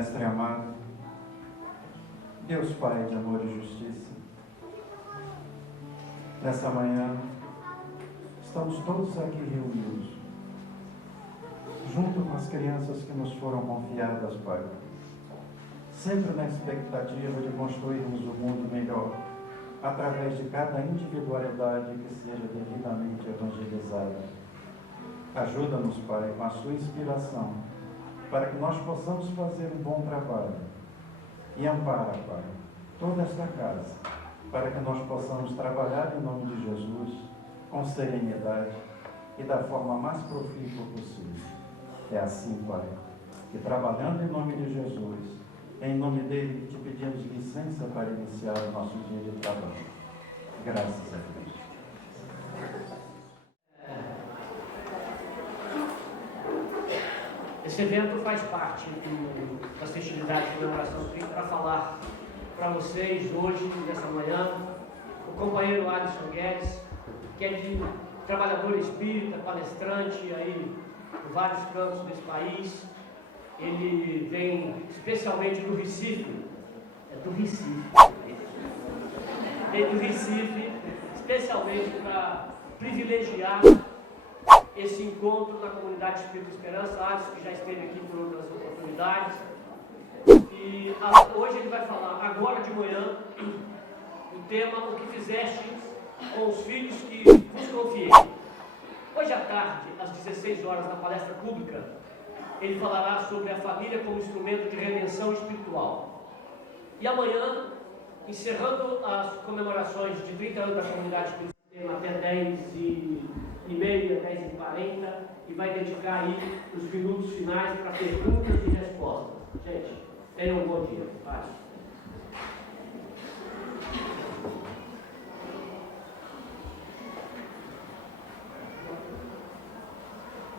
Mestre amado, Deus Pai de amor e justiça, nessa manhã estamos todos aqui reunidos, junto com as crianças que nos foram confiadas, Pai, sempre na expectativa de construirmos um mundo melhor, através de cada individualidade que seja devidamente evangelizada. Ajuda-nos, Pai, com a sua inspiração, para que nós possamos fazer um bom trabalho. E ampara, Pai, toda esta casa, para que nós possamos trabalhar em nome de Jesus, com serenidade e da forma mais profícua possível. É assim, Pai, que trabalhando em nome de Jesus, em nome dele, te pedimos licença para iniciar o nosso dia de trabalho. Graças a Deus. Esse evento faz parte das festividades de comemoração para falar para vocês hoje, nessa manhã, o companheiro Alisson Guedes, que é trabalhador espírita, palestrante aí em vários cantos desse país. Ele vem especialmente do Recife, especialmente para privilegiar esse encontro na comunidade Espírito Esperança. Alisson, que já esteve aqui por outras oportunidades, e hoje ele vai falar, agora de manhã, o tema "O que fizeste com os filhos que vos confiei". Hoje à tarde, às 16 horas, na palestra pública, ele falará sobre a família como instrumento de redenção espiritual. E amanhã, encerrando as comemorações de 30 anos da comunidade Espírita, até 10h30, 10h40, e vai dedicar aí os minutos finais para perguntas e respostas. Gente, tenham um bom dia. Paz.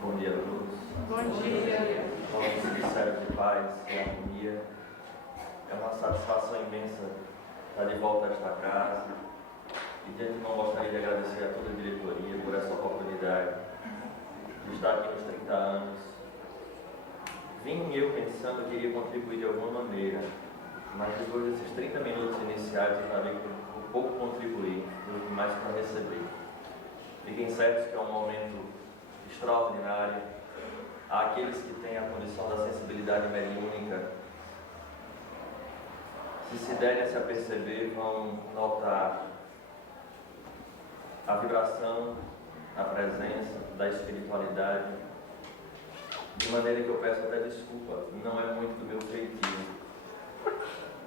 Bom dia a todos. Bom dia. Todos sinceros de paz e harmonia. É uma satisfação imensa estar de volta a esta casa. E de antemão gostaria de agradecer a toda a diretoria por essa oportunidade de estar aqui nos 30 anos. Vim eu pensando que iria contribuir de alguma maneira, mas depois desses 30 minutos iniciais eu já vi que um pouco contribuir, muito mais para receber. Fiquem certos que é um momento extraordinário. Há aqueles que têm a condição da sensibilidade mediúnica, se derem a se aperceber, vão notar a vibração, a presença da espiritualidade, de maneira que eu peço até desculpa, não é muito do meu feitio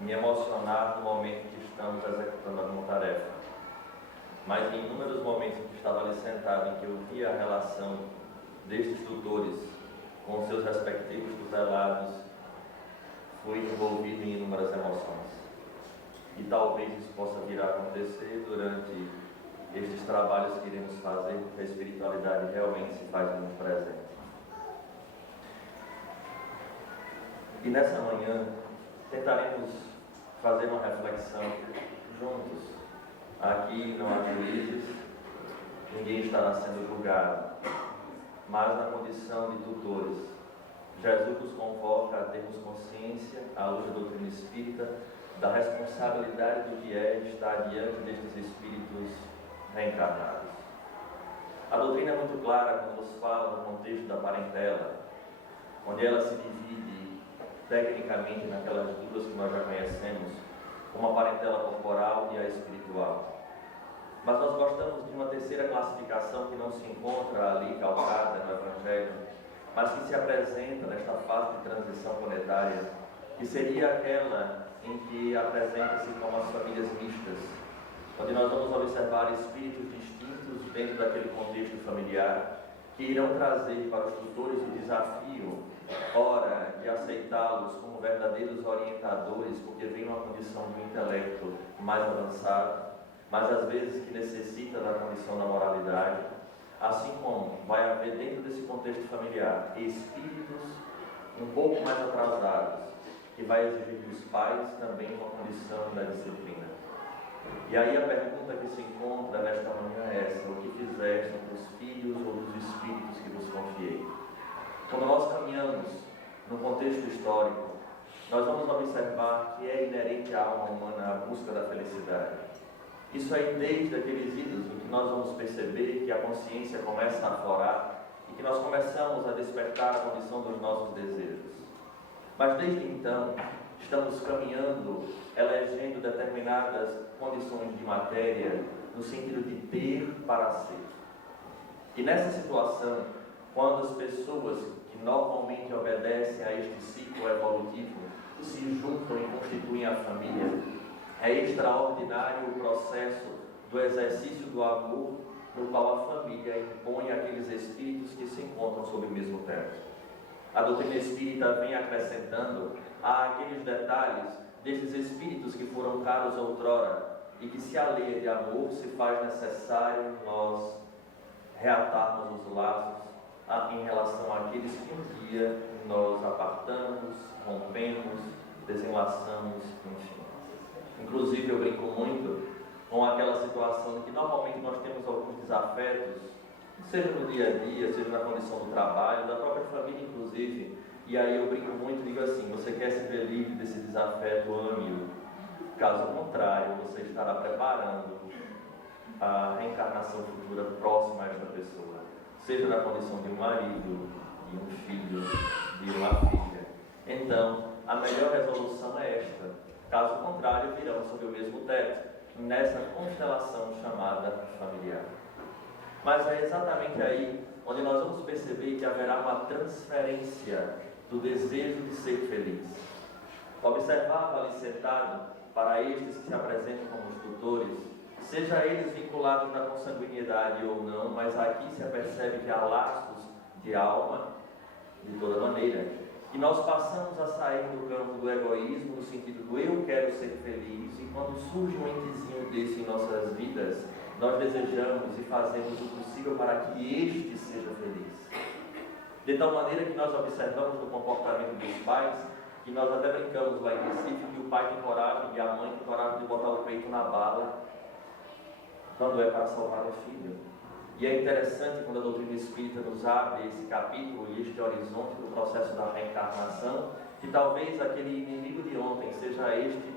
me emocionar no momento que estamos executando alguma tarefa, mas em inúmeros momentos em que estava ali sentado, em que eu via a relação destes tutores com seus respectivos tutelados, fui envolvido em inúmeras emoções. E talvez isso possa vir a acontecer durante estes trabalhos que iremos fazer, porque a espiritualidade realmente se faz muito presente. E nessa manhã tentaremos fazer uma reflexão juntos. Aqui não há juízes, ninguém estará sendo julgado, mas na condição de tutores. Jesus nos convoca a termos consciência, à luz da doutrina espírita, da responsabilidade do que é estar diante destes espíritos reencarnados. A doutrina é muito clara quando nos fala no contexto da parentela, onde ela se divide tecnicamente naquelas duas que nós já conhecemos, como a parentela corporal e a espiritual. Mas nós gostamos de uma terceira classificação que não se encontra ali calcada no Evangelho, mas que se apresenta nesta fase de transição planetária, que seria aquela em que apresenta-se como as famílias mistas, onde nós vamos observar espíritos distintos dentro daquele contexto familiar, que irão trazer para os tutores o desafio, ora, de aceitá-los como verdadeiros orientadores, porque vem uma condição de um intelecto mais avançado, mas às vezes que necessita da condição da moralidade, assim como vai haver dentro desse contexto familiar espíritos um pouco mais atrasados, que vai exigir dos pais também uma condição da disciplina. E aí a pergunta que se encontra nesta manhã é essa: o que fizeste dos filhos ou dos espíritos que vos confiei? Quando nós caminhamos no contexto histórico, nós vamos observar que é inerente à alma humana a busca da felicidade. Isso aí desde aqueles idos em que nós vamos perceber que a consciência começa a aflorar e que nós começamos a despertar a condição dos nossos desejos. Mas desde então, estamos caminhando, elegendo determinadas condições de matéria no sentido de ter para ser. E nessa situação, quando as pessoas que normalmente obedecem a este ciclo evolutivo se juntam e constituem a família, é extraordinário o processo do exercício do amor no qual a família impõe aqueles espíritos que se encontram sob o mesmo teto. A doutrina espírita vem acrescentando aqueles detalhes desses espíritos que foram caros outrora e que, se alheia de amor, se faz necessário nós reatarmos os laços em relação àqueles que um dia nós apartamos, rompemos, desenlaçamos, enfim. Inclusive, eu brinco muito com aquela situação de que normalmente nós temos alguns desafetos, seja no dia a dia, seja na condição do trabalho, da própria família, inclusive. E aí eu brinco muito e digo assim: você quer se ver livre desse desafeto, ame-o. Caso contrário, você estará preparando a reencarnação futura próxima a esta pessoa, seja na condição de um marido, de um filho, de uma filha. Então, a melhor resolução é esta. Caso contrário, virão sob o mesmo teto, nessa constelação chamada familiar. Mas é exatamente aí onde nós vamos perceber que haverá uma transferência do desejo de ser feliz. Observava ali sentado, para estes que se apresentam como os tutores, seja eles vinculados na consanguinidade ou não, mas aqui se apercebe que há laços de alma, de toda maneira, e nós passamos a sair do campo do egoísmo, no sentido do eu quero ser feliz, e quando surge um entezinho desse em nossas vidas, nós desejamos e fazemos o possível para que este seja feliz. De tal maneira que nós observamos no comportamento dos pais, que nós até brincamos lá em Recife, que o pai tem coragem e a mãe tem coragem de botar o peito na bala, quando é para salvar o filho. E é interessante quando a doutrina espírita nos abre esse capítulo e este horizonte do processo da reencarnação, que talvez aquele inimigo de ontem seja este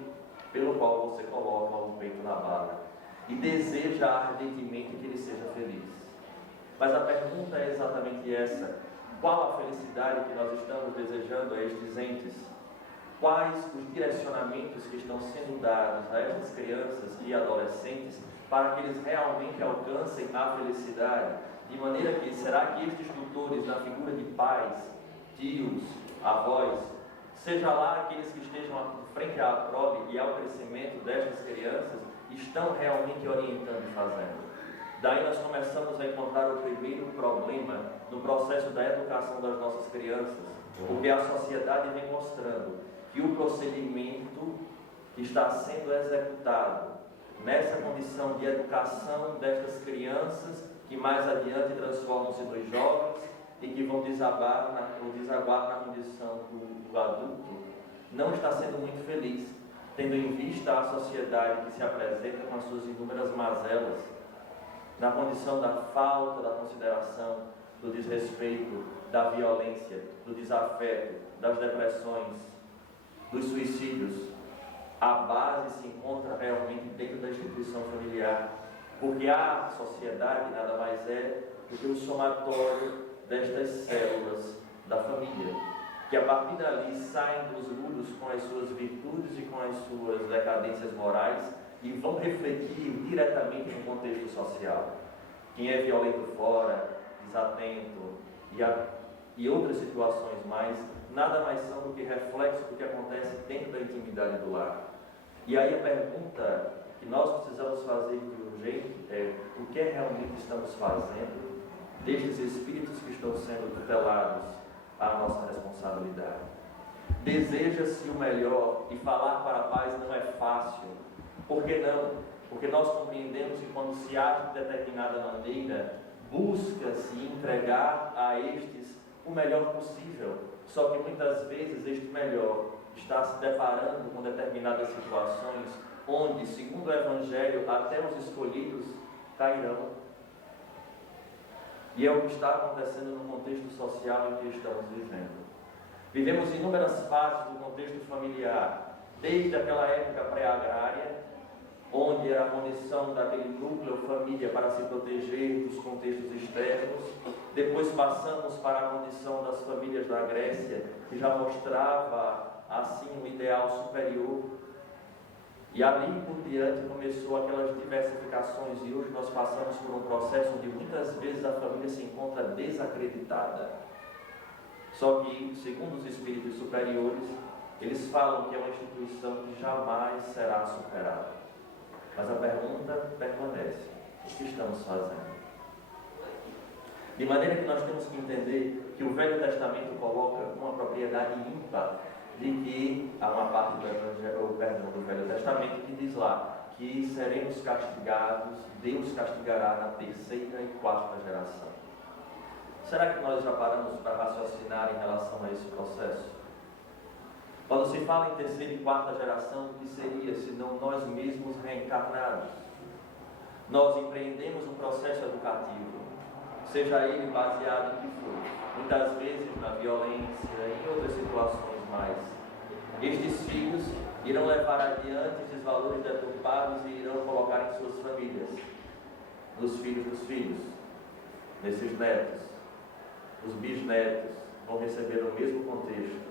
pelo qual você coloca o peito na bala e deseja ardentemente que ele seja feliz. Mas a pergunta é exatamente essa: qual a felicidade que nós estamos desejando a estes entes? Quais os direcionamentos que estão sendo dados a estas crianças e adolescentes para que eles realmente alcancem a felicidade? De maneira que, será que estes tutores, na figura de pais, tios, avós, seja lá aqueles que estejam frente à prole e ao crescimento destas crianças, estão realmente orientando e fazendo? Daí nós começamos a encontrar o primeiro problema no processo da educação das nossas crianças, porque a sociedade vem mostrando que o procedimento está sendo executado nessa condição de educação destas crianças, que mais adiante transformam-se nos jovens e que vão desaguar na condição do adulto, não está sendo muito feliz, tendo em vista a sociedade que se apresenta com as suas inúmeras mazelas, na condição da falta da consideração, do desrespeito, da violência, do desafeto, das depressões, dos suicídios. A base se encontra realmente dentro da instituição familiar, porque a sociedade nada mais é do que o somatório destas células da família, que a partir dali saem dos muros com as suas virtudes e com as suas decadências morais e vão refletir diretamente no contexto social. Quem é violento fora, desatento e outras situações mais, nada mais são do que reflexo do que acontece dentro da intimidade do lar. E aí a pergunta que nós precisamos fazer de urgente é: o que realmente estamos fazendo destes espíritos que estão sendo tutelados à nossa responsabilidade? Deseja-se o melhor e falar para pais não é fácil. Por que não? Porque nós compreendemos que quando se age de determinada maneira, busca-se entregar a estes o melhor possível. Só que muitas vezes este melhor está se deparando com determinadas situações onde, segundo o Evangelho, até os escolhidos cairão. E é o que está acontecendo no contexto social em que estamos vivendo. Vivemos inúmeras fases do contexto familiar, desde aquela época pré-agrária, onde era a condição daquele núcleo família para se proteger dos contextos externos. Depois passamos para a condição das famílias da Grécia, que já mostrava assim um ideal superior. E ali por diante começou aquelas diversificações, e hoje nós passamos por um processo onde muitas vezes a família se encontra desacreditada. Só que, segundo os espíritos superiores, eles falam que é uma instituição que jamais será superada. Mas a pergunta permanece: o que estamos fazendo? De maneira que nós temos que entender que o Velho Testamento coloca uma propriedade ímpar de que há uma parte do Velho Testamento que diz lá que seremos castigados, Deus castigará na terceira e quarta geração. Será que nós já paramos para raciocinar em relação a esse processo? Quando se fala em terceira e quarta geração, o que seria senão nós mesmos reencarnados? Nós empreendemos um processo educativo, seja ele baseado em que for, muitas vezes na violência e em outras situações mais. Estes filhos irão levar adiante esses valores deturpados e irão colocar em suas famílias, nos filhos dos filhos, nesses netos. Os bisnetos vão receber o mesmo contexto.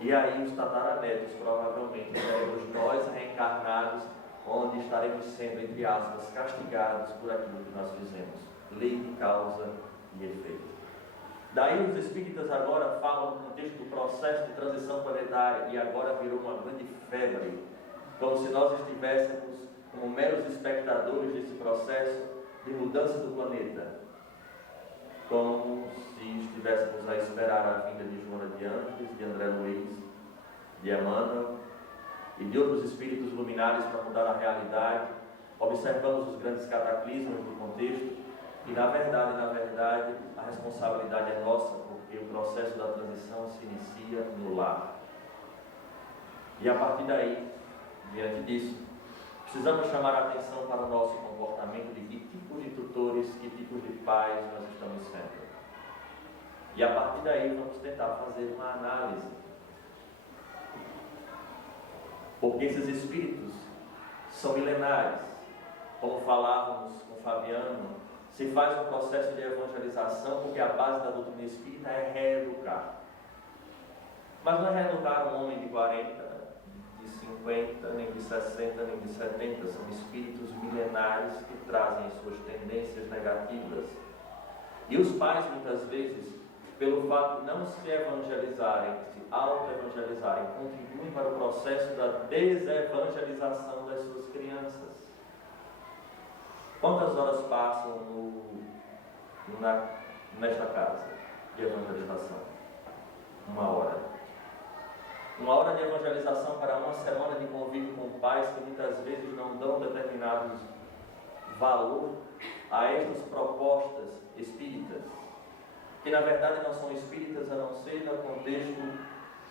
E aí os tataranetos provavelmente seremos nós reencarnados, onde estaremos sendo, entre aspas, castigados por aquilo que nós fizemos. Lei de causa e efeito. Daí os espíritas agora falam no contexto do processo de transição planetária, e agora virou uma grande febre, como se nós estivéssemos como meros espectadores desse processo de mudança do planeta, como se estivéssemos a esperar a vinda de Joana de Ângeles, de André Luiz, de Emmanuel e de outros espíritos luminares para mudar a realidade. Observamos os grandes cataclismos do contexto e, na verdade, a responsabilidade é nossa, porque o processo da transição se inicia no lar. E a partir daí, diante disso, precisamos chamar a atenção para o nosso comportamento, de que tipos de tutores, que tipos de pais nós estamos sendo. E a partir daí vamos tentar fazer uma análise. Porque esses espíritos são milenares. Como falávamos com Fabiano, se faz um processo de evangelização porque a base da doutrina espírita é reeducar. Mas não é reeducar um homem de 40, de 50, nem de 60, nem de 70. São espíritos milenares que trazem suas tendências negativas. E os pais, muitas vezes, pelo fato de não se evangelizarem, se auto-evangelizarem, contribuem para o processo da desevangelização das suas crianças. Quantas horas passam nesta casa de evangelização? 1 hora. 1 hora de evangelização para uma semana de convívio com pais que muitas vezes não dão determinados valor a estas propostas espíritas, que na verdade não são espíritas a não ser no contexto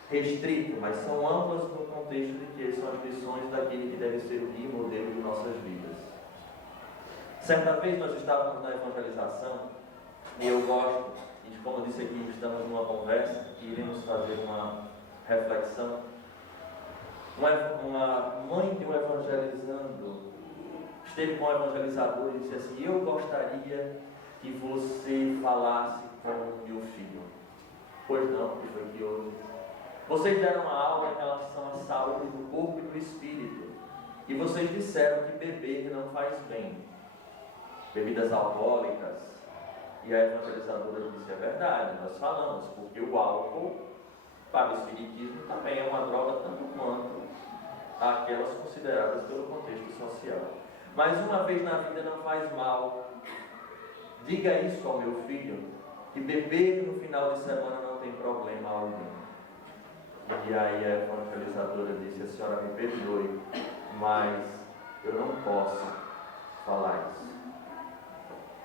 restrito, mas são amplas no contexto de que são as lições daquele que deve ser o guia e modelo de nossas vidas. Certa vez nós estávamos na evangelização, e eu gosto, e como eu disse aqui, estamos numa conversa e iremos fazer uma reflexão. Uma mãe de um evangelizando esteve com o evangelizador e disse assim: eu gostaria que você falasse com o meu filho. Pois não, que foi que houve? Vocês deram uma aula em relação à saúde do corpo e do espírito, e vocês disseram que beber não faz bem, bebidas alcoólicas. E a evangelizadora disse: é verdade, nós falamos, porque o álcool para o espiritismo também é uma droga tanto quanto aquelas consideradas pelo contexto social. Mas uma vez na vida não faz mal. Diga isso ao meu filho, que beber no final de semana não tem problema algum. E aí a evangelizadora disse: a senhora me perdoe, mas eu não posso falar isso.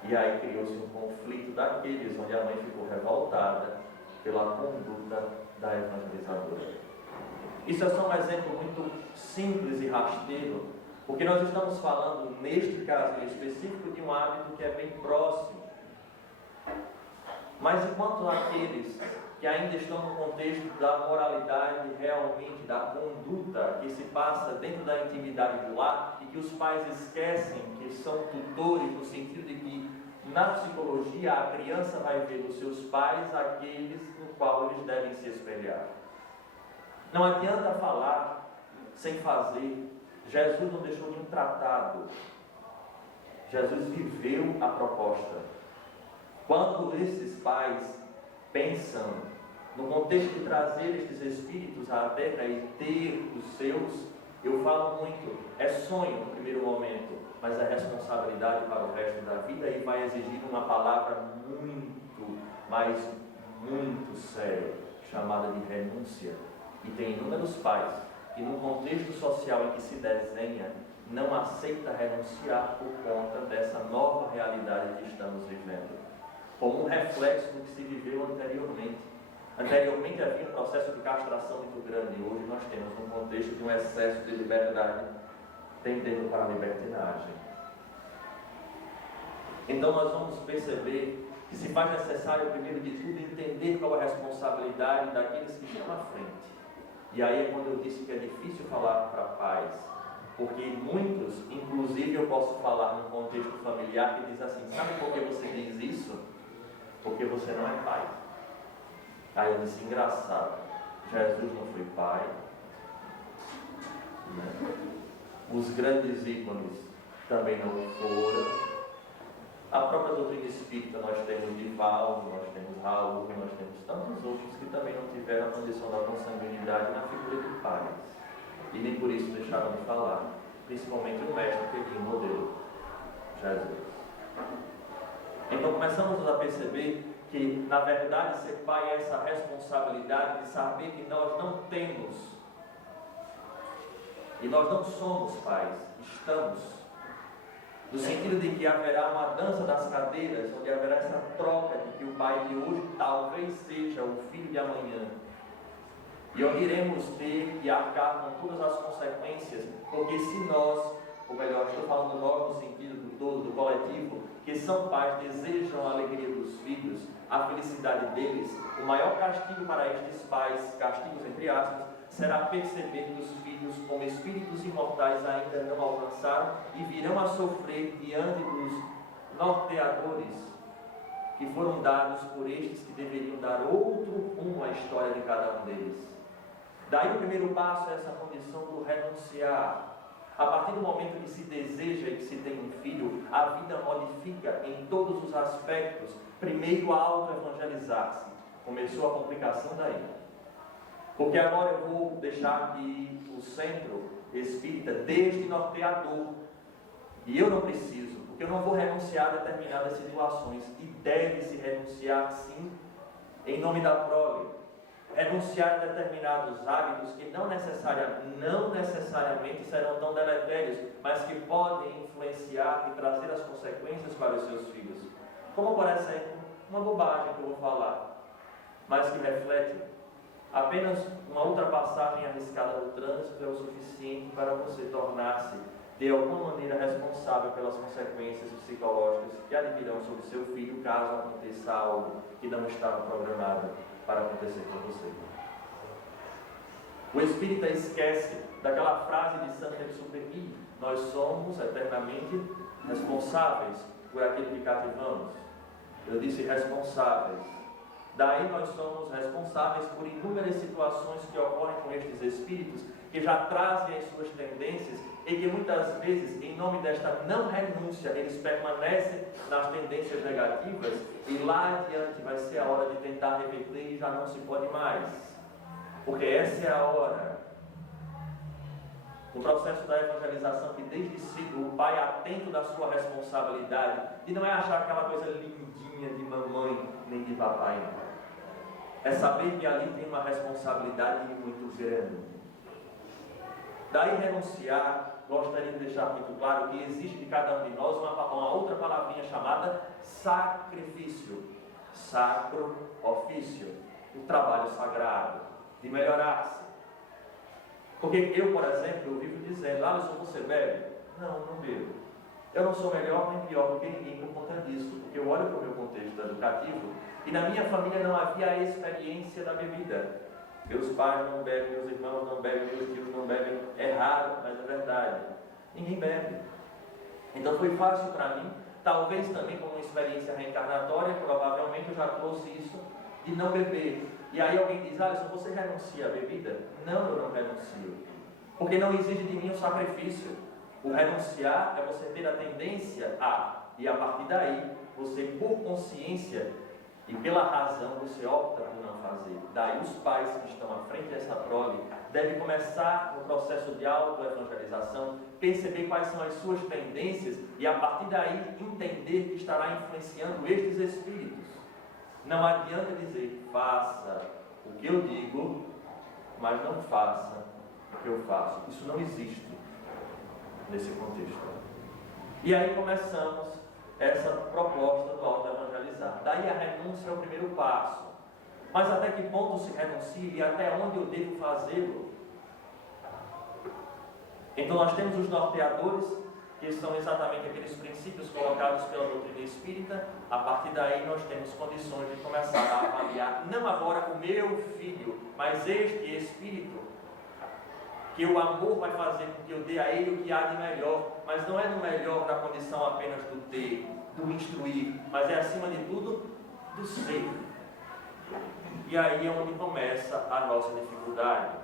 E aí criou-se um conflito daqueles onde a mãe ficou revoltada pela conduta da evangelizadora. Isso é só um exemplo muito simples e rasteiro, porque nós estamos falando, neste caso em específico, de um hábito que é bem próximo. Mas enquanto aqueles que ainda estão no contexto da moralidade realmente, da conduta que se passa dentro da intimidade do lar, e que os pais esquecem que são tutores, no sentido de que na psicologia a criança vai ver nos seus pais aqueles no qual eles devem se espelhar. Não adianta falar sem fazer. Jesus não deixou nenhum tratado. Jesus viveu a proposta. Quando esses pais pensam no contexto de trazer estes espíritos à terra e ter os seus, eu falo muito, é sonho no primeiro momento, mas é responsabilidade para o resto da vida e vai exigir uma palavra muito, mas muito séria, chamada de renúncia. E tem inúmeros pais que, no contexto social em que se desenha, não aceita renunciar por conta dessa nova realidade que estamos vivendo, como um reflexo do que se viveu anteriormente. Anteriormente havia um processo de castração muito grande, hoje nós temos um contexto de um excesso de liberdade tendendo para a libertinagem. Então nós vamos perceber que se faz necessário, primeiro de tudo, entender qual é a responsabilidade daqueles que estão à frente. E aí é quando eu disse que é difícil falar para pais, porque muitos, inclusive eu posso falar num contexto familiar que diz assim: sabe por que você diz isso? Porque você não é pai. Aí eu disse: engraçado, Jesus não foi pai, né? Os grandes ícones também não foram. A própria doutrina espírita, nós temos Divaldo, nós temos Raul, nós temos tantos outros que também não tiveram a condição da consanguinidade na figura de pais. E nem por isso deixaram de falar, principalmente o mestre que é o modelo, Jesus. Então começamos a perceber que, na verdade, ser pai é essa responsabilidade de saber que nós não temos, e nós não somos pais, estamos. No sentido de que haverá uma dança das cadeiras, onde haverá essa troca de que o pai de hoje talvez seja o filho de amanhã. E onde iremos ter que arcar com todas as consequências, porque se nós, ou melhor, estou falando nós no sentido do todo, do coletivo, que são pais, desejam a alegria dos filhos, a felicidade deles, o maior castigo para estes pais, castigos entre aspas, será perceber que os filhos, como espíritos imortais, ainda não alcançaram e virão a sofrer diante dos norteadores que foram dados por estes que deveriam dar outro rumo à história de cada um deles. Daí o primeiro passo é essa condição do renunciar. A partir do momento que se deseja e que se tem um filho, a vida modifica em todos os aspectos. Primeiro, a auto-evangelizar-se. Começou a complicação daí. Porque agora eu vou deixar aqui o centro espírita desde norteador. E eu não preciso, porque eu não vou renunciar a determinadas situações. E deve-se renunciar, sim, em nome da prole. Renunciar a determinados hábitos que não necessariamente serão tão deletérios, mas que podem influenciar e trazer as consequências para os seus filhos. Como, por exemplo, uma bobagem que eu vou falar, mas que reflete. Apenas uma ultrapassagem arriscada no trânsito é o suficiente para você tornar-se, de alguma maneira, responsável pelas consequências psicológicas que advirão sobre seu filho caso aconteça algo que não estava programado para acontecer com você. O espírita esquece daquela frase de Saint-Exupéry: nós somos eternamente responsáveis por aquilo que cativamos. Eu disse responsáveis. Daí nós somos responsáveis por inúmeras situações que ocorrem com estes espíritos, que já trazem as suas tendências e que muitas vezes, em nome desta não renúncia, eles permanecem nas tendências negativas e lá adiante vai ser a hora de tentar reverter e já não se pode mais. Porque essa é a hora. No processo da evangelização, que desde cedo o pai atento da sua responsabilidade, e não é achar aquela coisa lindinha de mamãe nem de papai, não. É saber que ali tem uma responsabilidade muito grande. Daí renunciar, gostaria de deixar muito claro que existe de cada um de nós uma outra palavrinha chamada sacrifício. Sacro ofício, o trabalho sagrado, de melhorar-se. Porque eu, por exemplo, eu vivo dizendo: Alisson, você bebe? Não, não bebo. Eu não sou melhor nem pior do que ninguém por conta disso, porque eu olho para o meu contexto educativo e na minha família não havia a experiência da bebida. Meus pais não bebem, meus irmãos não bebem, meus tios não bebem. É raro, mas é verdade. Ninguém bebe. Então foi fácil para mim, talvez também como uma experiência reencarnatória, provavelmente eu já trouxe isso, de não beber. E aí alguém diz, Alisson, você renuncia à bebida? Não, eu não renuncio. Porque não exige de mim um sacrifício. O renunciar é você ter a tendência a, e a partir daí, você por consciência e pela razão você opta por não fazer. Daí os pais que estão à frente dessa prole devem começar no processo de autoevangelização, perceber quais são as suas tendências e a partir daí entender que estará influenciando estes espíritos. Não adianta dizer, faça o que eu digo, mas não faça o que eu faço. Isso não existe nesse contexto. E aí começamos essa proposta do autoevangelizar. Daí a renúncia é o primeiro passo. Mas até que ponto se renuncia e até onde eu devo fazê-lo? Então nós temos os norteadores, que são exatamente aqueles princípios colocados pela doutrina espírita. A partir daí nós temos condições de começar a avaliar, não agora o meu filho, mas este espírito, que o amor vai fazer com que eu dê a ele o que há de melhor, mas não é no melhor da condição apenas do ter, do instruir, mas é acima de tudo do ser. E aí é onde começa a nossa dificuldade,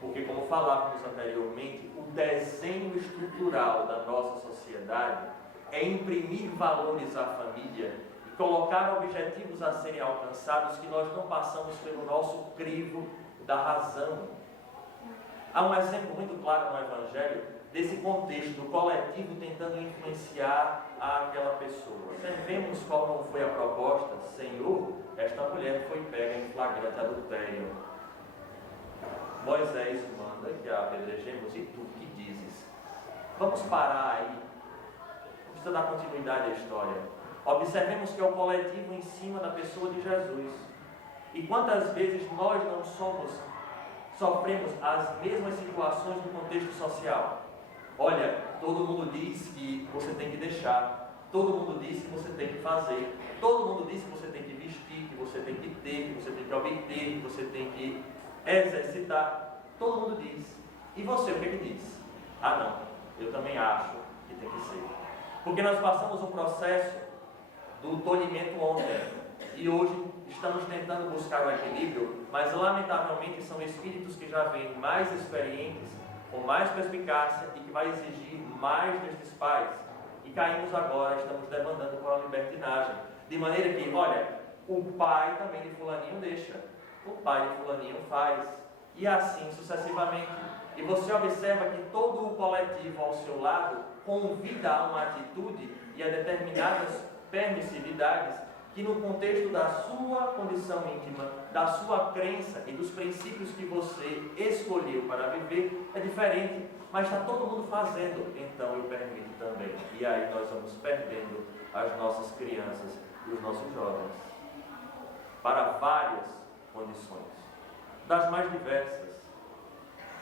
porque como falávamos anteriormente, o desenho estrutural da nossa sociedade é imprimir valores à família e colocar objetivos a serem alcançados que nós não passamos pelo nosso crivo da razão. Há um exemplo muito claro no Evangelho desse contexto do coletivo tentando influenciar aquela pessoa. Vemos qual não foi a proposta. Senhor, esta mulher foi pega em flagrante adultério. Moisés manda que a apedrejemos e tu que dizes? Vamos parar aí. Precisa dar continuidade à história. Observemos que é o coletivo em cima da pessoa de Jesus. E quantas vezes nós não sofremos as mesmas situações no contexto social. Olha, todo mundo diz que você tem que deixar, todo mundo diz que você tem que fazer, todo mundo diz que você tem que vestir, que você tem que ter, que você tem que obter, que você tem que exercitar. Todo mundo diz. E você, o que ele diz? Ah não, eu também acho que tem que ser. Porque nós passamos um processo do tolhimento ontem e hoje estamos tentando buscar o equilíbrio, mas lamentavelmente são espíritos que já vêm mais experientes, com mais perspicácia e que vai exigir mais destes pais. E caímos agora, estamos demandando por uma libertinagem. De maneira que, olha, o pai também de fulaninho deixa, o pai de fulaninho faz, e assim sucessivamente. E você observa que todo o coletivo ao seu lado convida a uma atitude e a determinadas permissividades que no contexto da sua condição íntima, da sua crença e dos princípios que você escolheu para viver é diferente, mas está todo mundo fazendo, então eu permito também. E aí nós vamos perdendo as nossas crianças e os nossos jovens para várias condições, das mais diversas,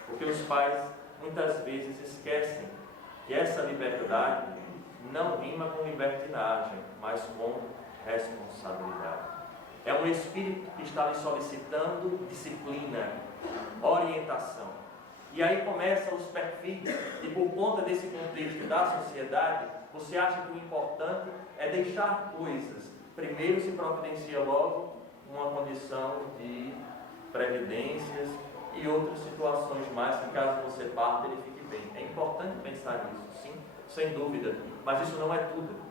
porque os pais muitas vezes esquecem que essa liberdade não rima com libertinagem, mas com responsabilidade. É um espírito que está lhe solicitando disciplina, orientação. E aí começam os perfis, e por conta desse contexto da sociedade, você acha que o importante é deixar coisas. Primeiro se providencia logo uma condição de previdências e outras situações mais, que caso você parta, ele fique bem. É importante pensar nisso, sim, sem dúvida, mas isso não é tudo.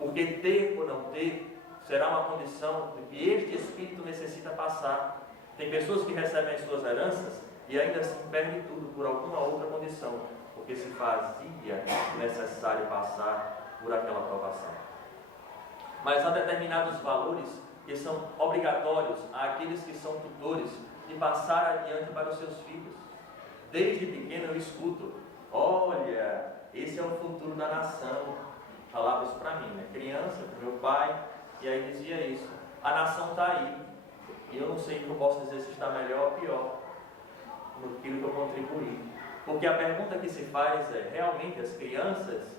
Porque ter ou não ter será uma condição que este espírito necessita passar. Tem pessoas que recebem as suas heranças e ainda assim perdem tudo por alguma outra condição, porque se fazia necessário passar por aquela provação. Mas há determinados valores que são obrigatórios àqueles que são tutores de passar adiante para os seus filhos. Desde pequeno eu escuto, olha, esse é o futuro da nação. Falava isso para mim, né? Criança, para meu pai, e aí dizia isso. A nação está aí, e eu não sei o que eu posso dizer se está melhor ou pior no que eu contribuí. Porque a pergunta que se faz é, realmente as crianças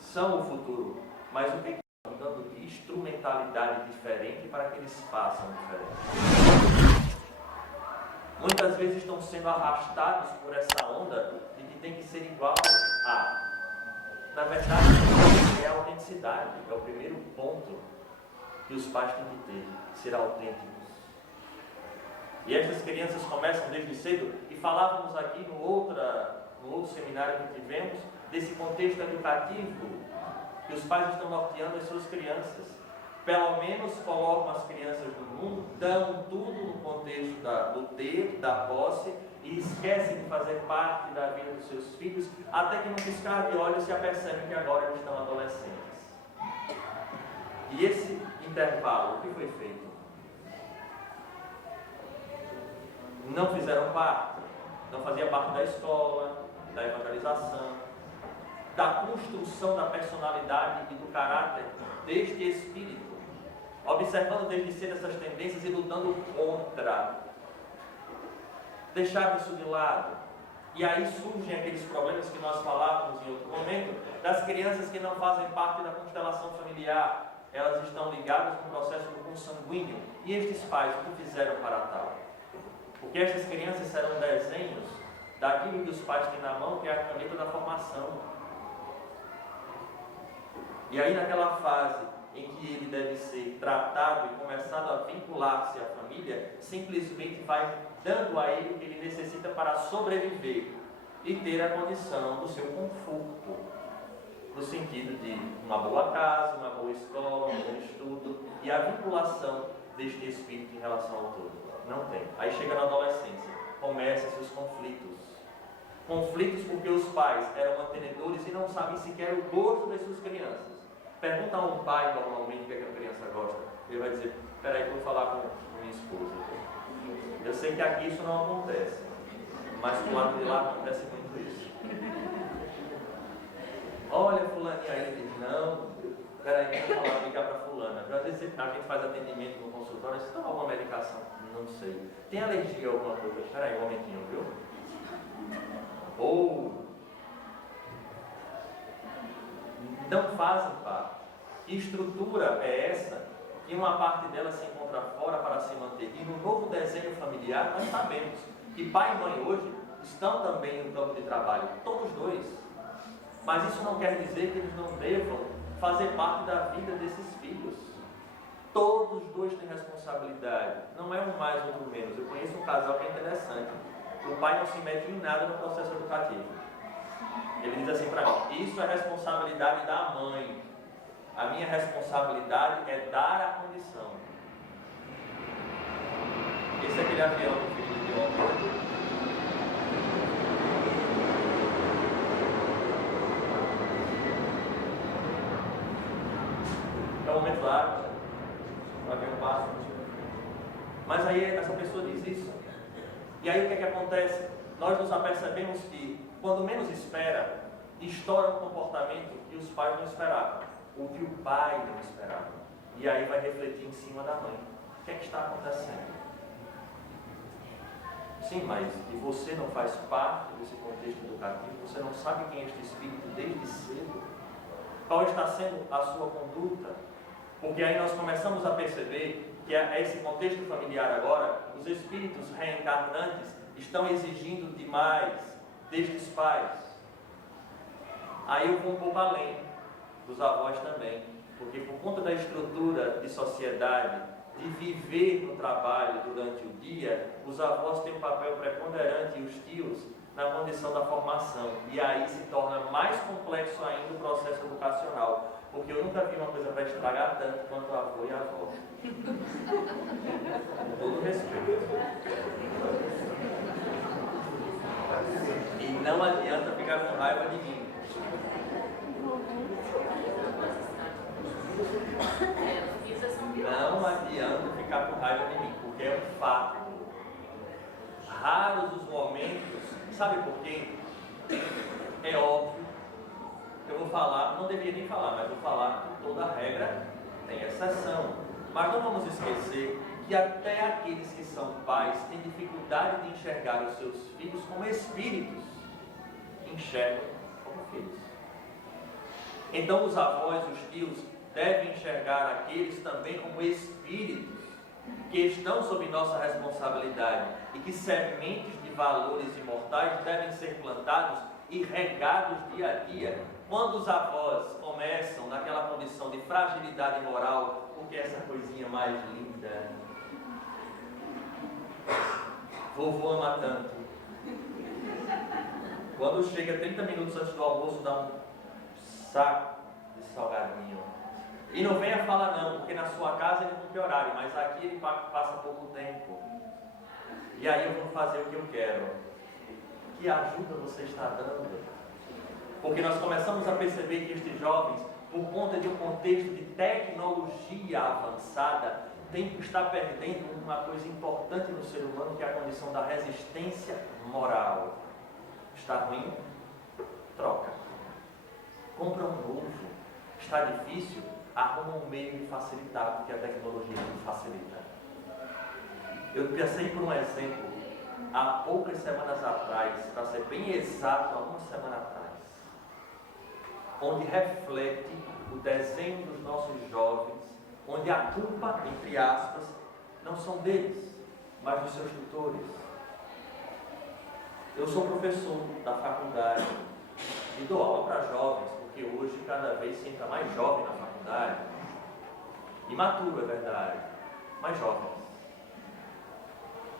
são o futuro, mas o que estão dando de instrumentalidade diferente para que eles façam diferente? Muitas vezes estão sendo arrastados por essa onda de que tem que ser igual a. Na verdade, é a autenticidade, é o primeiro ponto que os pais têm que ter, ser autênticos. E essas crianças começam desde cedo, e falávamos aqui no outro seminário que tivemos, desse contexto educativo, que os pais estão norteando as suas crianças. Pelo menos colocam as crianças no mundo, dão tudo no contexto do ter, da posse, e esquecem de fazer parte da vida dos seus filhos, até que no piscar de olhos se apercebem que agora eles estão adolescentes. E esse intervalo, o que foi feito? Não fizeram parte, não fazia parte da escola, da evangelização, da construção da personalidade e do caráter deste espírito, observando desde cedo essas tendências e lutando contra. Deixaram isso de lado. E aí surgem aqueles problemas que nós falávamos em outro momento, das crianças que não fazem parte da constelação familiar. Elas estão ligadas no processo do consanguíneo. E estes pais, o que fizeram para tal? Porque estas crianças serão desenhos daquilo que os pais têm na mão, que é a caneta da formação. E aí naquela fase em que ele deve ser tratado e começado a vincular-se à família, simplesmente vai dando a ele o que ele necessita para sobreviver e ter a condição do seu conforto, no sentido de uma boa casa, uma boa escola, um bom estudo e a vinculação deste espírito em relação ao todo. Não tem. Aí chega na adolescência, começam-se os conflitos. Conflitos porque os pais eram mantenedores e não sabem sequer o gosto das suas crianças. Pergunta a um pai normalmente o que a criança gosta. Ele vai dizer, peraí que eu vou falar com minha esposa. Eu sei que aqui isso não acontece, mas do lado de lá acontece muito isso. Olha, fulaninha aí, ele diz, não, peraí, eu vou falar, ligar para fulana. Às vezes a gente faz atendimento no consultório, você toma alguma medicação? Não sei. Tem alergia a alguma coisa? Peraí, um momentinho, viu? Ou não fazem parte. Que estrutura é essa? Que uma parte dela se encontra fora para se manter. E no novo desenho familiar, nós sabemos que pai e mãe hoje estão também no campo de trabalho, todos dois. Mas isso não quer dizer que eles não devam fazer parte da vida desses filhos. Todos os dois têm responsabilidade. Não é um mais, outro menos. Eu conheço um casal que é interessante. O pai não se mete em nada no processo educativo. Ele diz assim para mim, isso é responsabilidade da mãe. A minha responsabilidade é dar a condição. Esse é aquele avião do filho de ontem. É um momento lá, o avião passa. Mas aí essa pessoa diz isso. E aí o que é que acontece? Nós nos apercebemos que, quando menos espera, estoura um comportamento que os pais não esperavam. O que o pai não esperava. E aí vai refletir em cima da mãe. O que é que está acontecendo? Sim, mas e você não faz parte desse contexto educativo? Você não sabe quem é este espírito desde cedo? Qual está sendo a sua conduta? Porque aí nós começamos a perceber que esse contexto familiar agora, os espíritos reencarnantes estão exigindo demais destes pais. Aí eu vou um pouco além. Dos avós também, porque por conta da estrutura de sociedade, de viver no trabalho durante o dia, os avós têm um papel preponderante e os tios na condição da formação, e aí se torna mais complexo ainda o processo educacional, porque eu nunca vi uma coisa para estragar tanto quanto avô e avó. Com todo respeito. E não adianta ficar com raiva de mim. Não adianta ficar com raiva de mim, porque é um fato. Raros os momentos, sabe por quê? É óbvio, eu vou falar, não deveria nem falar, mas vou falar que toda regra tem exceção. Mas não vamos esquecer que até aqueles que são pais têm dificuldade de enxergar os seus filhos como espíritos, enxergam como filhos. Então os avós, os tios, devem enxergar aqueles também como espíritos que estão sob nossa responsabilidade e que sementes de valores imortais devem ser plantados e regados dia a dia. Quando os avós começam naquela condição de fragilidade moral, porque é essa coisinha mais linda, vovô ama tanto. Quando chega 30 minutos antes do almoço, dá um saco de salgadinho. E não venha falar não, porque na sua casa ele cumpre horário, mas aqui ele passa pouco tempo. E aí eu vou fazer o que eu quero. Que ajuda você está dando? Porque nós começamos a perceber que estes jovens, por conta de um contexto de tecnologia avançada, está perdendo uma coisa importante no ser humano, que é a condição da resistência moral. Está ruim? Troca. Compra um novo. Está difícil? Arruma um meio de facilitar, porque a tecnologia facilita. Eu passei por um exemplo há poucas semanas atrás, para ser bem exato, há uma semana atrás, onde reflete o desenho dos nossos jovens, onde a culpa, entre aspas, não são deles, mas dos seus tutores. Eu sou professor da faculdade e dou aula para jovens, porque hoje cada vez se entra mais jovem na faculdade, imaturo, é verdade, mas jovens.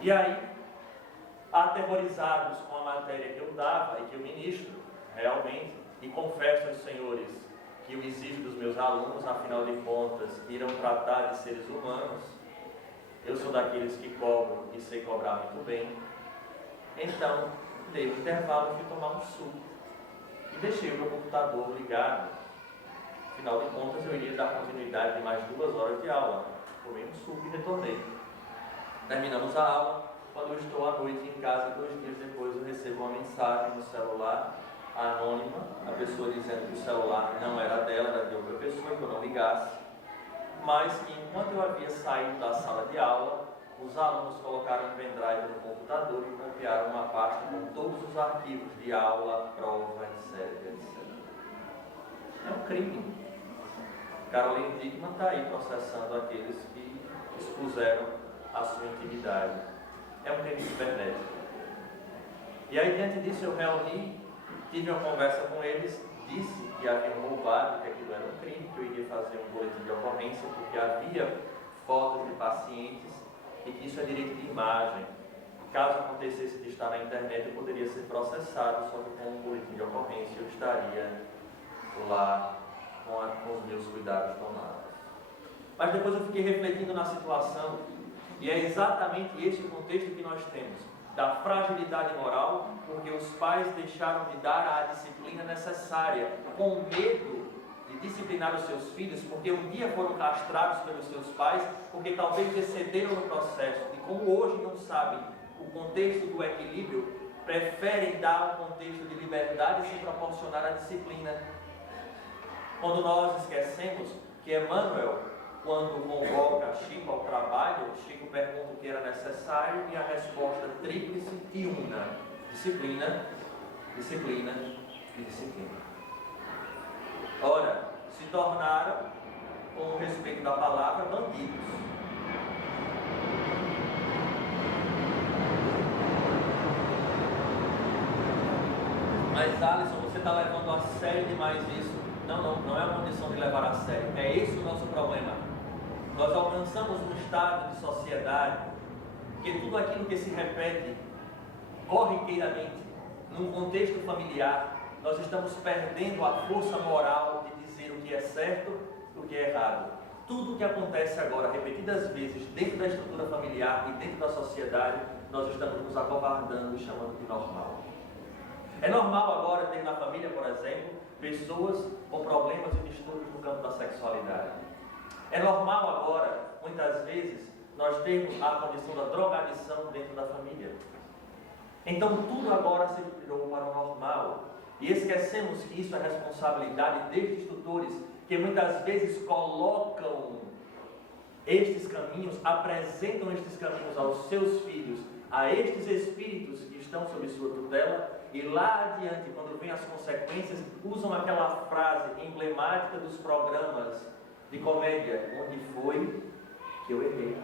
E aí, aterrorizados com a matéria que eu dava e que eu ministro, realmente, e confesso aos senhores que eu exijo dos meus alunos, afinal de contas, irão tratar de seres humanos. Eu sou daqueles que cobram e sei cobrar muito bem. Então, dei um intervalo e fui tomar um suco. E deixei o meu computador ligado. Afinal de contas, eu iria dar continuidade de mais 2 horas de aula. Tomei um suco e retornei. Terminamos a aula. Quando eu estou à noite em casa, 2 dias depois, eu recebo uma mensagem no celular, anônima, a pessoa dizendo que o celular não era dela, era de outra pessoa, que eu não ligasse, mas que enquanto eu havia saído da sala de aula, os alunos colocaram um pendrive no computador e copiaram uma pasta com todos os arquivos de aula, prova, etc. É um crime. Caroline Dickman está aí processando aqueles que expuseram a sua intimidade. É um crime cibernético. E aí, diante disso, eu reuni, tive uma conversa com eles, disse que haviam roubado, que aquilo era um crime, que eu iria fazer um boletim de ocorrência, porque havia fotos de pacientes e que isso é direito de imagem. Caso acontecesse de estar na internet, eu poderia ser processado, só que com um boletim de ocorrência eu estaria lá com os meus cuidados tomados. Mas depois eu fiquei refletindo na situação, e é exatamente esse o contexto que nós temos, da fragilidade moral, porque os pais deixaram de dar a disciplina necessária, com medo de disciplinar os seus filhos, porque um dia foram castrados pelos seus pais, porque talvez excederam no processo, e como hoje não sabem o contexto do equilíbrio, preferem dar um contexto de liberdade sem proporcionar a disciplina. Quando nós esquecemos que Emmanuel, quando convoca Chico ao trabalho, Chico pergunta o que era necessário e a resposta tríplice e una: disciplina, disciplina e disciplina. Ora, se tornaram, com o respeito da palavra, bandidos. Mas Alisson, você está levando a sério demais isso. Não é uma condição de levar a sério. É esse o nosso problema. Nós alcançamos um estado de sociedade que tudo aquilo que se repete corriqueiramente, num contexto familiar, nós estamos perdendo a força moral de dizer o que é certo e o que é errado. Tudo o que acontece agora, repetidas vezes, dentro da estrutura familiar e dentro da sociedade, nós estamos nos acovardando e chamando de normal. É normal agora ter na família, por exemplo, pessoas com problemas e distúrbios no campo da sexualidade. É normal agora, muitas vezes, nós termos a condição da drogadição dentro da família. Então tudo agora se virou para o normal. E esquecemos que isso é responsabilidade destes tutores, que muitas vezes colocam estes caminhos, apresentam estes caminhos aos seus filhos, a estes espíritos que estão sob sua tutela, e lá adiante, quando vem as consequências, usam aquela frase emblemática dos programas de comédia: onde foi que eu errei?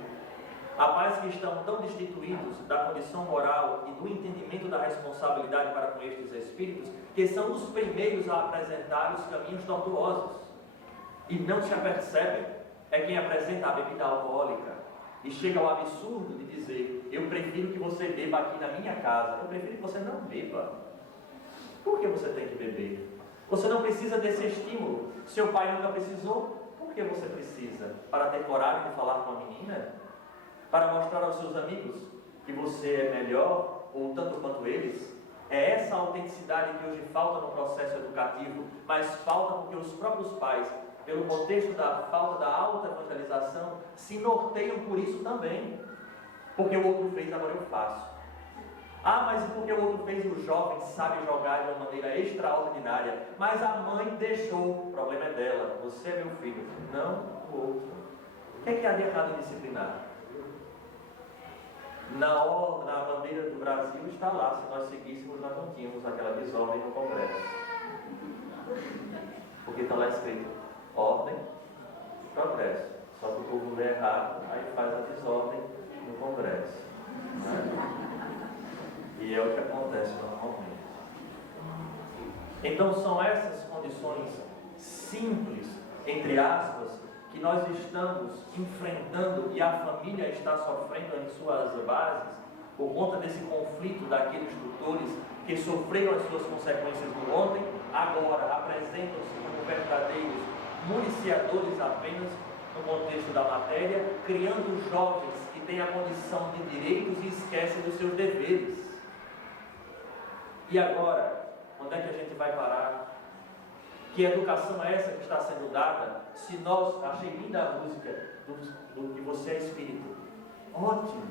Há pais que estão tão destituídos da condição moral e do entendimento da responsabilidade para com estes espíritos, que são os primeiros a apresentar os caminhos tortuosos. E não se apercebem. É quem apresenta a bebida alcoólica e chega ao absurdo de dizer: eu prefiro que você beba aqui na minha casa. Eu prefiro que você não beba. Por que você tem que beber? Você não precisa desse estímulo. Seu pai nunca precisou. Por que você precisa? Para ter coragem de falar com a menina? Para mostrar aos seus amigos que você é melhor, ou tanto quanto eles? É essa autenticidade que hoje falta no processo educativo, mas falta porque os próprios pais, pelo contexto da falta da auto-evangelização, se norteiam por isso também. Porque o outro fez, agora eu faço. Ah, mas porque o outro fez, o jovem sabe jogar de uma maneira extraordinária, mas a mãe deixou, o problema é dela, você é meu filho, não o outro. O que é que há de errado em disciplinar? Na bandeira do Brasil está lá, se nós seguíssemos, nós não tínhamos aquela desordem no Congresso. Porque está lá escrito: ordem, progresso. Só que o povo lê errado, aí faz a desordem no Congresso. E é o que acontece normalmente. Então são essas condições simples, entre aspas, que nós estamos enfrentando e a família está sofrendo em suas bases por conta desse conflito daqueles tutores que sofreram as suas consequências no ontem, agora apresentam-se como verdadeiros municiadores apenas no contexto da matéria, criando jovens que têm a condição de direitos e esquecem dos seus deveres. E agora, onde é que a gente vai parar? Que educação é essa que está sendo dada? Se nós, achei linda a música do que você é espírito, ótimo,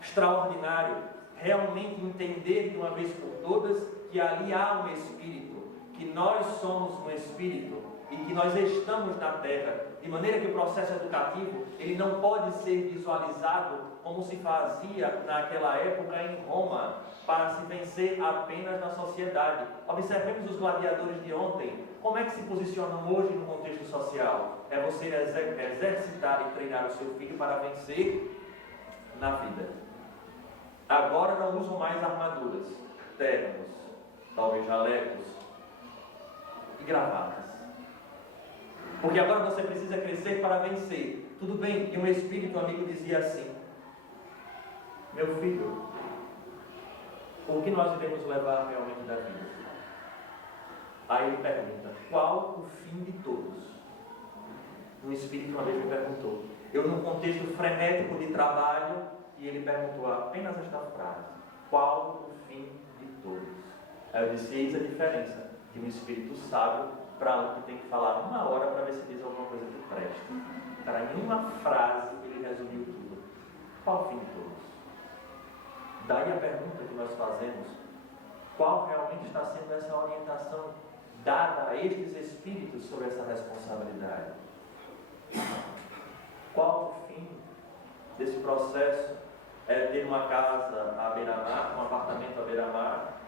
extraordinário, realmente entender de uma vez por todas que ali há um espírito, que nós somos um espírito e que nós estamos na Terra, de maneira que o processo educativo ele não pode ser visualizado como se fazia naquela época em Roma, para se vencer apenas na sociedade. Observemos os gladiadores de ontem. Como é que se posicionam hoje no contexto social? É você exercitar e treinar o seu filho para vencer na vida. Agora não usam mais armaduras, ternos, talvez jalecos e gravatas. Porque agora você precisa crescer para vencer. Tudo bem, e um espírito amigo dizia assim: meu filho, o que nós iremos levar realmente da vida? Aí ele pergunta: qual o fim de todos? Um espírito uma vez me perguntou, eu num contexto frenético de trabalho, e ele perguntou apenas esta frase: qual o fim de todos? Aí eu disse: eis a diferença de um espírito sábio para um que tem que falar 1 hora para ver se diz alguma coisa que presta. Cara, em uma frase ele resumiu tudo. Qual o fim de todos? Daí a pergunta que nós fazemos: qual realmente está sendo essa orientação dada a estes espíritos sobre essa responsabilidade? Qual o fim desse processo? É ter uma casa à beira-mar, um apartamento à beira-mar,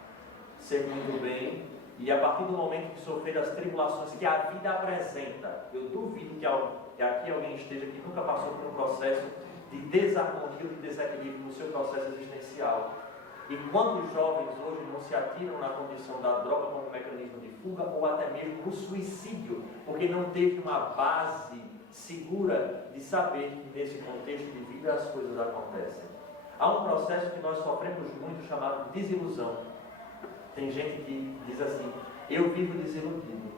ser muito bem, e a partir do momento que sofrer as tribulações que a vida apresenta, eu duvido que aqui alguém esteja que nunca passou por um processo de desarmonia ou de desequilíbrio no seu processo existencial. E quantos jovens hoje não se atiram na condição da droga como mecanismo de fuga, ou até mesmo no suicídio, porque não teve uma base segura de saber que nesse contexto de vida as coisas acontecem. Há um processo que nós sofremos muito chamado desilusão. Tem gente que diz assim: eu vivo desiludido.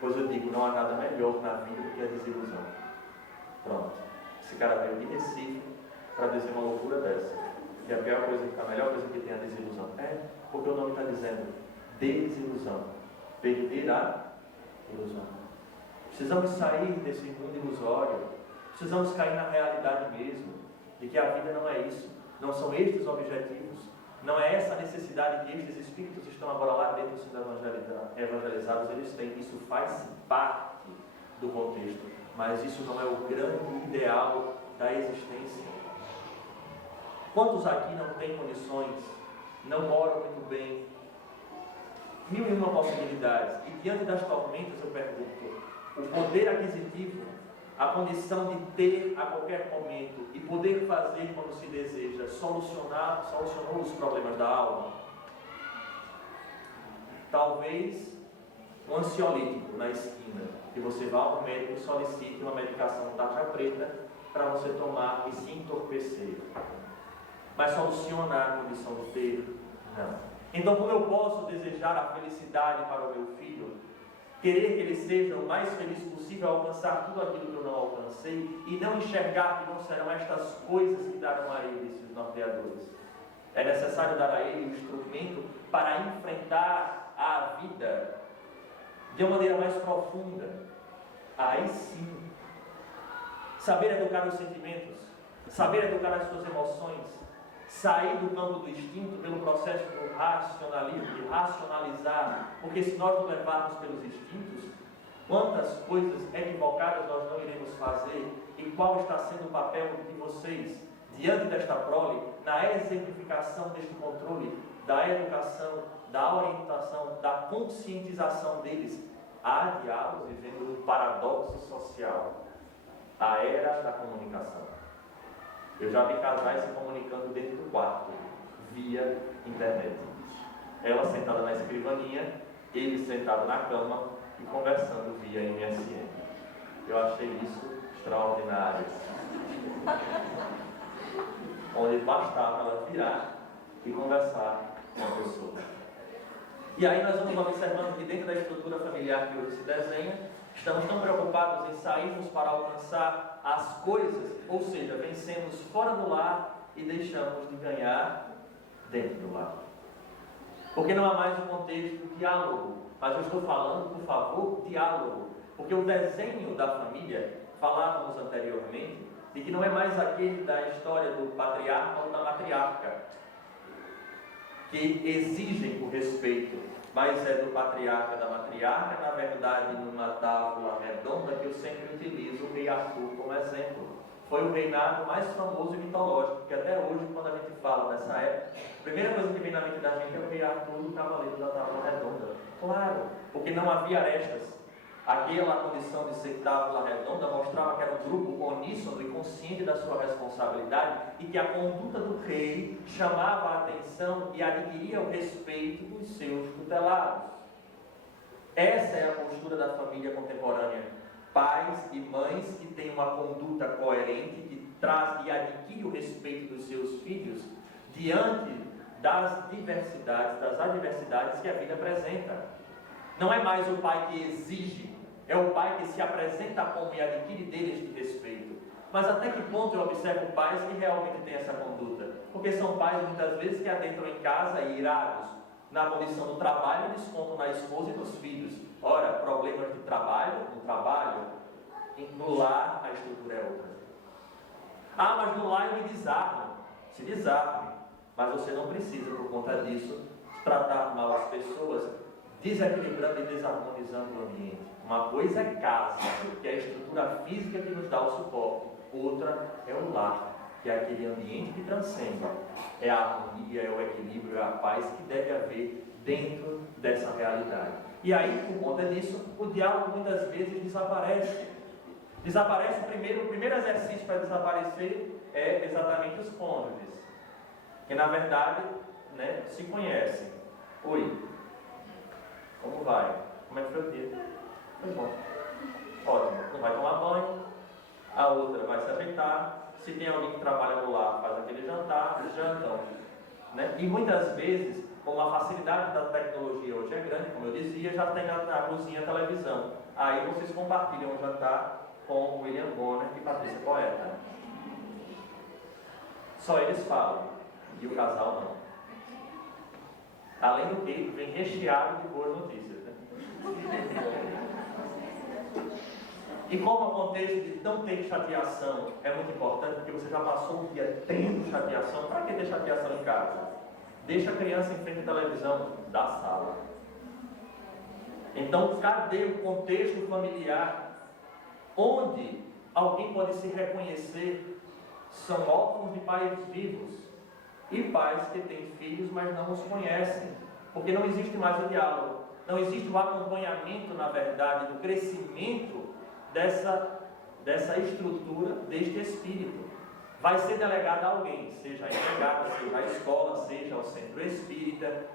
Pois eu digo, não há nada melhor na vida do que a desilusão. Pronto. Esse cara veio de Recife para dizer uma loucura dessa. Que a pior coisa, a melhor coisa que tem é a desilusão. É, porque o nome está dizendo desilusão. Perder a ilusão. Precisamos sair desse mundo ilusório. Precisamos cair na realidade mesmo. De que a vida não é isso. Não são estes objetivos. Não é essa necessidade que estes espíritos estão agora lá dentro sendo evangelizados. Eles têm. Isso faz parte do contexto. Mas isso não é o grande ideal da existência. Quantos aqui não têm condições, não moram muito bem? Mil e uma possibilidades. E diante das tormentas eu pergunto, o poder aquisitivo, a condição de ter a qualquer momento e poder fazer quando se deseja, solucionou os problemas da alma? Talvez um ansiolítico na esquina, que você vá ao médico e solicite uma medicação tarja preta para você tomar e se entorpecer. Mas soluciona a condição de ter? Não. Então, como eu posso desejar a felicidade para o meu filho, querer que ele seja o mais feliz possível, alcançar tudo aquilo que eu não alcancei e não enxergar que não serão estas coisas que darão a ele esses norteadores? É necessário dar a ele o instrumento para enfrentar a vida de uma maneira mais profunda. Aí sim, saber educar os sentimentos, saber educar as suas emoções, sair do campo do instinto pelo processo do racionalismo, de racionalizar, porque se nós não levarmos pelos instintos, quantas coisas equivocadas nós não iremos fazer e qual está sendo o papel de vocês diante desta prole, na exemplificação deste controle, da educação, da orientação, da conscientização deles. Há diálogos vivendo um paradoxo social, a era da comunicação. Eu já vi casais se comunicando dentro do quarto, via internet. Ela sentada na escrivaninha, ele sentado na cama e conversando via MSN. Eu achei isso extraordinário. Onde bastava ela virar e conversar com a pessoa. E aí nós vamos observando que dentro da estrutura familiar que hoje se desenha, estamos tão preocupados em sairmos para alcançar as coisas, ou seja, vencemos fora do lar e deixamos de ganhar dentro do lar. Porque não há mais o contexto do diálogo, mas eu estou falando, por favor, diálogo. Porque o desenho da família, falávamos anteriormente, de que não é mais aquele da história do patriarca ou da matriarca, que exigem o respeito, mas é do patriarca, da matriarca, na verdade, numa tábua redonda que eu sempre utilizo o rei Arthur como exemplo. Foi o reinado mais famoso e mitológico, porque até hoje, quando a gente fala nessa época, a primeira coisa que vem na mente da gente é o rei Arthur e o cavaleiro da tábua redonda. Claro, porque não havia arestas. Aquela condição de ser tábua redonda mostrava que era um grupo uníssono e consciente da sua responsabilidade e que a conduta do rei chamava a atenção e adquiria o respeito dos seus tutelados. Essa é a postura da família contemporânea. Pais e mães que têm uma conduta coerente, que traz e adquire o respeito dos seus filhos diante das diversidades, das adversidades que a vida apresenta. Não é mais o pai que exige, é o pai que se apresenta como e adquire deles de respeito. Mas até que ponto eu observo pais que realmente têm essa conduta? Porque são pais muitas vezes que adentram em casa irados, na condição do trabalho, descontam na esposa e nos filhos. Ora, problemas de trabalho, no trabalho, no lar a estrutura é outra. Ah, mas no lar eu me desarmo. Se desarme, mas você não precisa, por conta disso, tratar mal as pessoas, desequilibrando e desarmonizando o ambiente. Uma coisa é casa, que é a estrutura física que nos dá o suporte. Outra é o lar, que é aquele ambiente que transcende. É a harmonia, é o equilíbrio, é a paz que deve haver dentro dessa realidade. E aí, por conta disso, o diálogo muitas vezes desaparece. Desaparece o primeiro exercício para desaparecer é exatamente os cônjuges, que na verdade, se conhecem. Oi, como vai? Como é que foi o dia? Foi bom. Ótimo. Um vai tomar banho, a outra vai se ajeitar. Se tem alguém que trabalha no lar, faz aquele jantar, jantam. E muitas vezes, como a facilidade da tecnologia hoje é grande, como eu dizia, já tem na cozinha a televisão. Aí vocês compartilham o jantar com William Bonner e Patrícia Poeta. Só eles falam, e o casal não. Além do que, vem recheado de boas notícias. E como o contexto de não ter chateação é muito importante, porque você já passou o dia tendo chateação, para que ter chateação em casa? Deixa a criança em frente à televisão da sala. Então, cadê o contexto familiar onde alguém pode se reconhecer? São órfãos de pais vivos. e pais que têm filhos, mas não os conhecem, porque não existe mais o diálogo, não existe o acompanhamento, na verdade, do crescimento dessa estrutura, deste espírito. Vai ser delegado a alguém, seja a empregada, seja a escola, seja o centro espírita,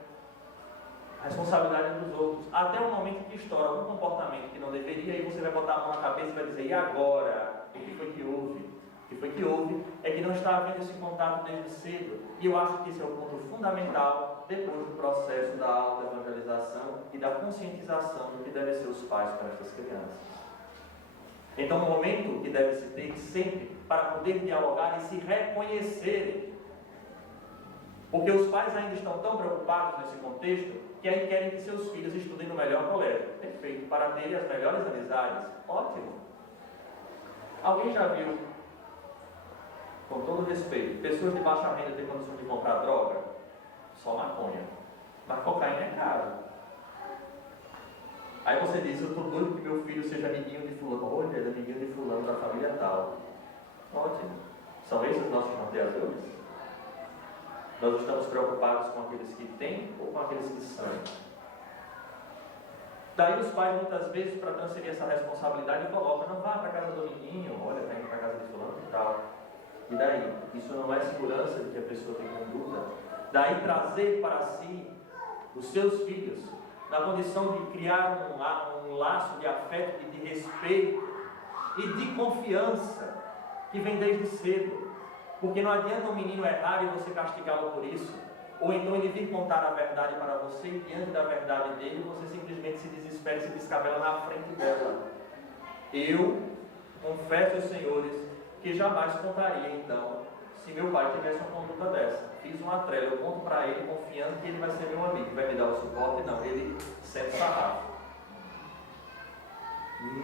a responsabilidade é dos outros, até o momento que estoura algum comportamento que não deveria, aí você vai botar a mão na cabeça e vai dizer, e agora? O que foi que houve? O que foi que houve é que não está havendo esse contato desde cedo. E eu acho que esse é o ponto fundamental depois do processo da autoevangelização e da conscientização do que devem ser os pais para essas crianças. Então, o momento que deve se ter sempre para poder dialogar e se reconhecerem. Porque os pais ainda estão tão preocupados nesse contexto que aí querem que seus filhos estudem no melhor colégio. Perfeito, para terem as melhores amizades. Ótimo. Alguém já viu, com todo respeito, pessoas de baixa renda têm condição de comprar droga? Só maconha. Mas cocaína é caro. Aí você diz, eu estou doido que meu filho seja amiguinho de fulano. Olha, ele é amiguinho de fulano da família tal. Ótimo. São esses nossos norteadores? Nós estamos preocupados com aqueles que têm ou com aqueles que são? Daí os pais, muitas vezes, para transferir essa responsabilidade, colocam, não vá para a casa do amiguinho, olha, está indo para a casa de fulano e tal. E daí? Isso não é segurança de que a pessoa tem conduta. Daí trazer para si os seus filhos na condição de criar um laço de afeto e de respeito e de confiança que vem desde cedo. Porque não adianta um menino errar e você castigá-lo por isso, ou então ele vir contar a verdade para você e diante da verdade dele você simplesmente se desespera e se descabela na frente dela. Eu confesso aos senhores que jamais contaria então se meu pai tivesse uma conduta dessa. Fiz uma trela, eu conto para ele confiando que ele vai ser meu amigo, vai me dar o suporte, não, ele sente sarrafo.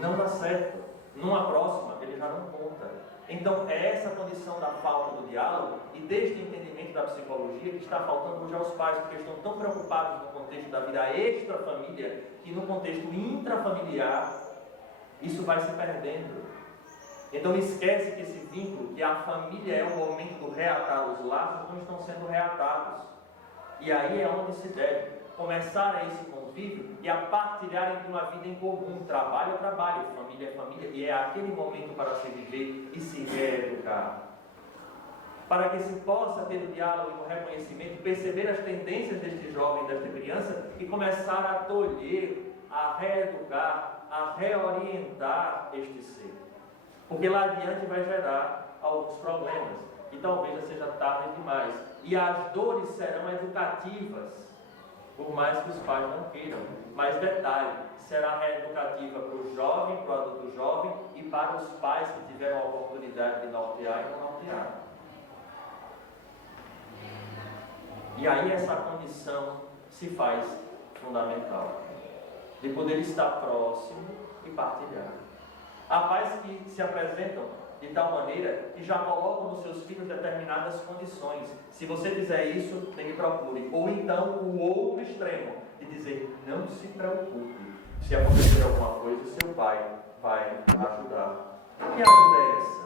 Não dá certo. Numa próxima, ele já não conta. Então, é essa condição da falta do diálogo e deste entendimento da psicologia que está faltando hoje aos pais, porque estão tão preocupados no contexto da vida extra-família que no contexto intrafamiliar isso vai se perdendo. Então esquece que esse vínculo, que a família é o momento do reatar os laços, não estão sendo reatados. E aí é onde se deve começar a esse convívio e a partilharem de uma vida em comum. Trabalho é trabalho, família é família, e é aquele momento para se viver e se reeducar. Para que se possa ter o diálogo e o reconhecimento, perceber as tendências deste jovem, desta criança e começar a tolher, a reeducar, a reorientar este ser. Porque lá adiante vai gerar alguns problemas, e talvez já seja tarde demais. E as dores serão educativas, por mais que os pais não queiram. Mas detalhe, será reeducativa para o jovem, para o adulto jovem, e para os pais que tiveram a oportunidade de nortear e não nortear. E aí essa condição se faz fundamental, de poder estar próximo e partilhar. Há pais que se apresentam de tal maneira que já colocam nos seus filhos determinadas condições. Se você fizer isso, nem me procure. Ou então o outro extremo, de dizer, não se preocupe. Se acontecer alguma coisa, seu pai vai ajudar. Que ajuda é essa?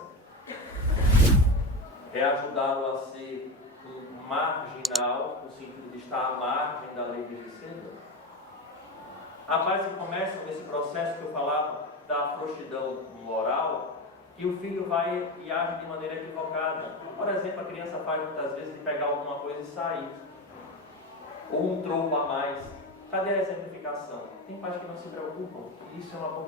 É ajudá-lo a ser um marginal, no sentido de estar à margem da lei desde cedo? Há pais que começam nesse processo que eu falava, da frouxidão moral, que o filho vai e age de maneira equivocada. Por exemplo, a criança faz muitas vezes de pegar alguma coisa e sair. Ou um troco a mais. Cadê a exemplificação? Tem pais que não se preocupam. Isso é uma